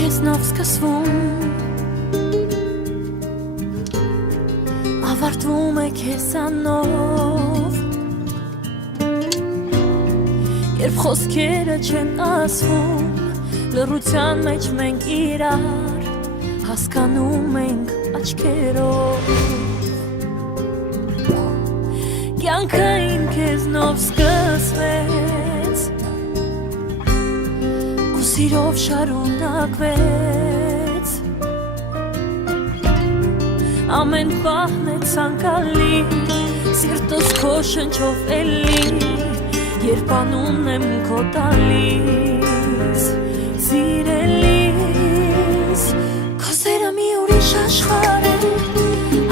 Քեզնով սկսվում ավարտվում է քեզանով երբ խոսքերը չեն ասվում լռության մեջ մենք իրար հասկանում ենք աչքերով կյանքը իմ քեզնով սկսվեց Սիրով շարունակվեց Ամեն պահն է ցանկալի Սիրտս քո շնչով էլի Երբ անուն եմ քո տալիս Սիրելիս Քո սերը մի ուրիշ աշխարհ է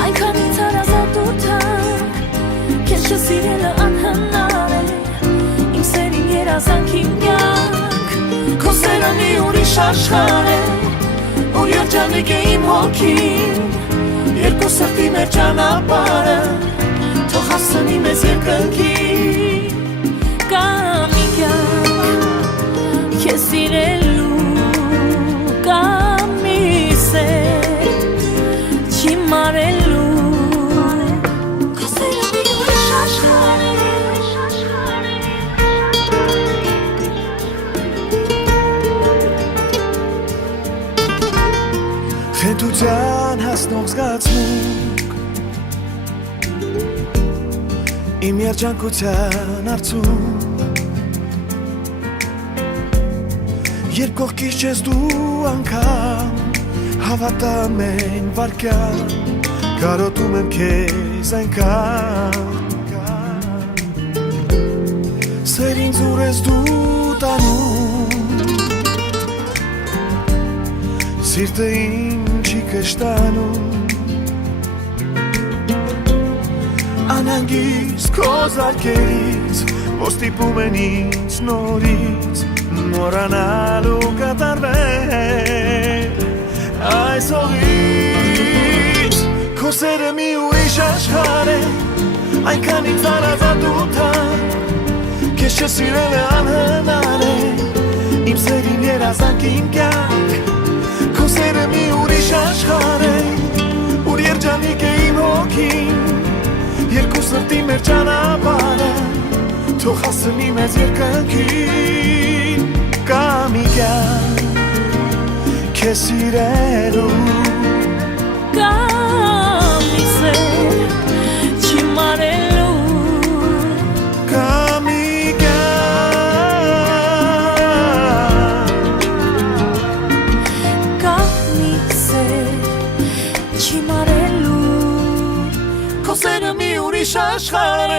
Այնքանից հարազատությամբ Քեզ չսիրելը անհնար է Իմ սերին երազանք իմ կյանք Քո սերը մի ուրիշ աշխարհ է Ու երջանիկ է իմ հոգին Երկու սրտի մեր ճանապարհը Թող հասցնի մեզ երկնքին Կա մի կյանք Քեզ սիրելու Կա մի սեր Չիմարելու Քո սերը մի ուրիշ աշխարհ է Խենթության հասնող զգացմունք Իմ երջանկության արցունք Երբ կողքից չես դու անգամ Հավատամ են վարկյան Կարոտում եմ քեզ այնքան Սեր ինձ ուր ես դու տանում Սիրտը իմ չի կշտանում Անանգիս քո զարկերից Որ ստիպում են ինձ նորից Մոռանալու կատարվել Այս հողից Քո սերը մի ուրիշ աշխարհ է Այնքանից հարազատությամբ Քեզ չսիրելը անհնար է Իմ սերին երազանք իմ կյանք Քո սերը մի ուրիշ աշխարհ է Ուր երջանիկ է իմ հոգին Երկու սրտի մեր ճանապարհը Թող հասցնի մեզ երկնքին Կա մի կյանք Քեզ սիրելու Կա մի սեր Չիմարելու Կա մի կյանք Չիմարելու Քո սերը մի ուրիշ աշխարհ է